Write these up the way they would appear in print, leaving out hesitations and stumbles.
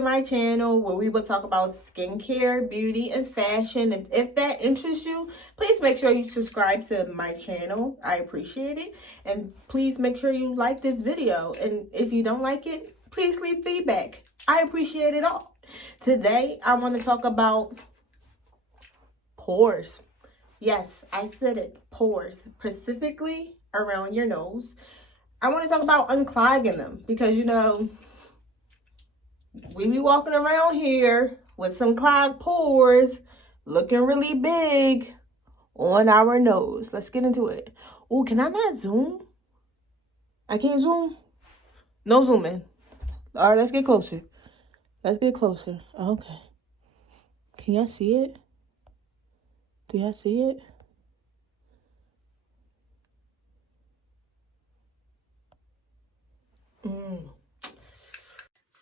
to my channel where we will talk about skincare, beauty, and fashion. And if that interests you, please make sure you subscribe to my channel. I appreciate it. And please make sure you like this video. And if you don't like it, please leave feedback. I appreciate it all. Today, I want to talk about pores. Yes, I said it, pores, specifically around your nose. I want to talk about unclogging them because, you know, we be walking around here with some clogged pores looking really big on our nose. Let's get into it. Oh, can I not zoom? I can't zoom? No zooming. All right, let's get closer. Let's get closer. Okay. Can y'all see it? Do y'all see it?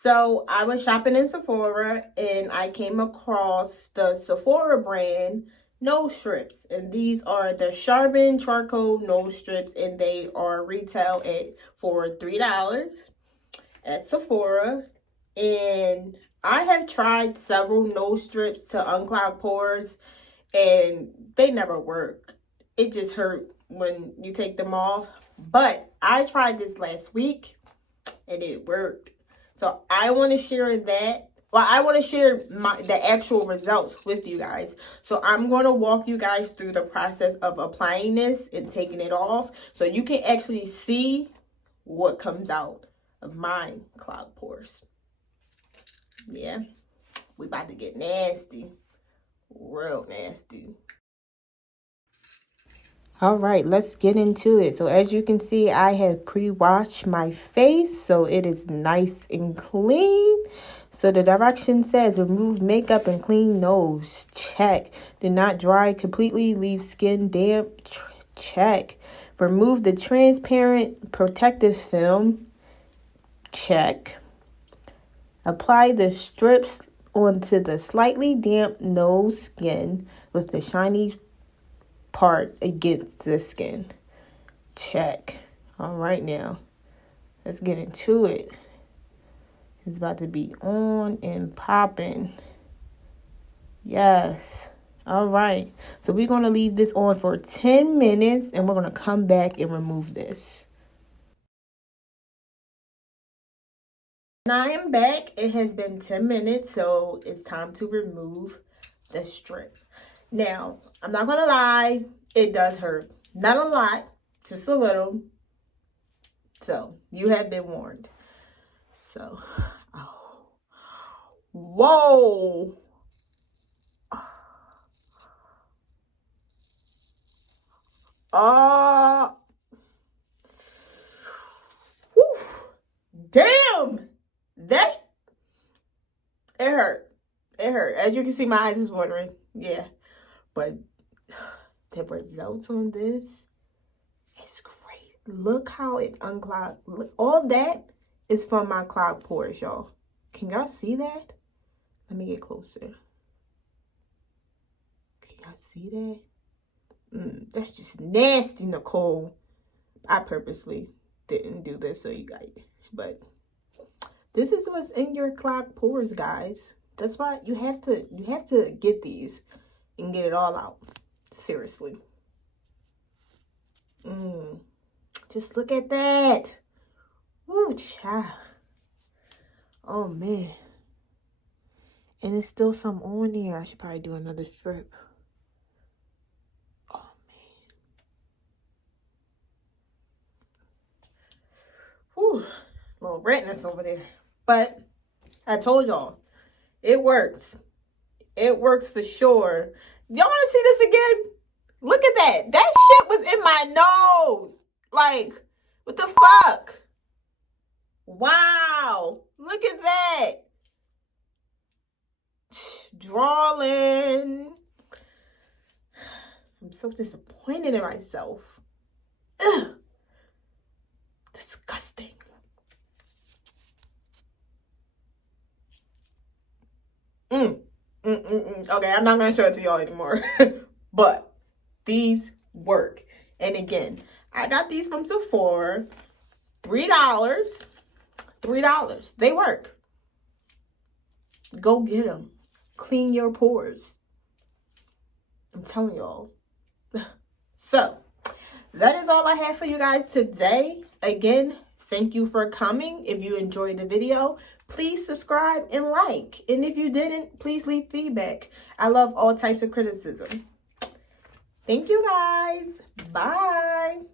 So I was shopping in Sephora and I came across the Sephora brand nose strips. And these are the Charbon Charcol nose strips, and they are retail for $3 at Sephora. And I have tried several nose strips to unclog pores and they never work. It just hurt when you take them off. But I tried this last week and it worked. So I want to share that. Well, I want to share the actual results with you guys. So I'm going to walk you guys through the process of applying this and taking it off so you can actually see what comes out of my clogged pores. Yeah, we about to get nasty. Real nasty. All right, let's get into it. So as you can see, I have pre-washed my face, so it is nice and clean. So the direction says remove makeup and clean nose. Check. Do not dry completely, leave skin damp. Check. Remove the transparent protective film. Check. Apply the strips onto the slightly damp nose skin with the shiny part against the skin. Check. All right, now let's get into it. It's about to be on and popping. Yes. All right, so we're going to leave this on for 10 minutes and we're going to come back and remove this. And I am back. It has been 10 minutes, so it's time to remove the strip. Now, I'm not going to lie, it does hurt. Not a lot, just a little. So, you have been warned. So, oh. Whoa. Whew. Damn. It hurt. It hurt. As you can see, my eyes is watering. Yeah. But the results on this is great. Look how it unclogged. All that is from my clogged pores, y'all. Can y'all see that? Let me get closer. Can y'all see that? That's just nasty, Nicole. I purposely didn't do this so you guys, but this is what's in your clogged pores, guys. That's why you have to get these and get it all out. Seriously. Just look at that. Ooh, child. Oh, man. And there's still some on there. I should probably do another strip. Oh, man. Whew. A little redness over there. But I told y'all, it works. It works for sure. Y'all want to see this again? Look at that. That shit was in my nose. Like, what the fuck? Wow. Look at that. Drawing. I'm so disappointed in myself. Ugh. Disgusting. Okay, I'm not going to show it to y'all anymore. But these work. And again, I got these from Sephora. $3. $3. They work. Go get them. Clean your pores. I'm telling y'all. So, that is all I have for you guys today. Again, thank you for coming. If you enjoyed the video, please subscribe and like. And if you didn't, please leave feedback. I love all types of criticism. Thank you guys. Bye.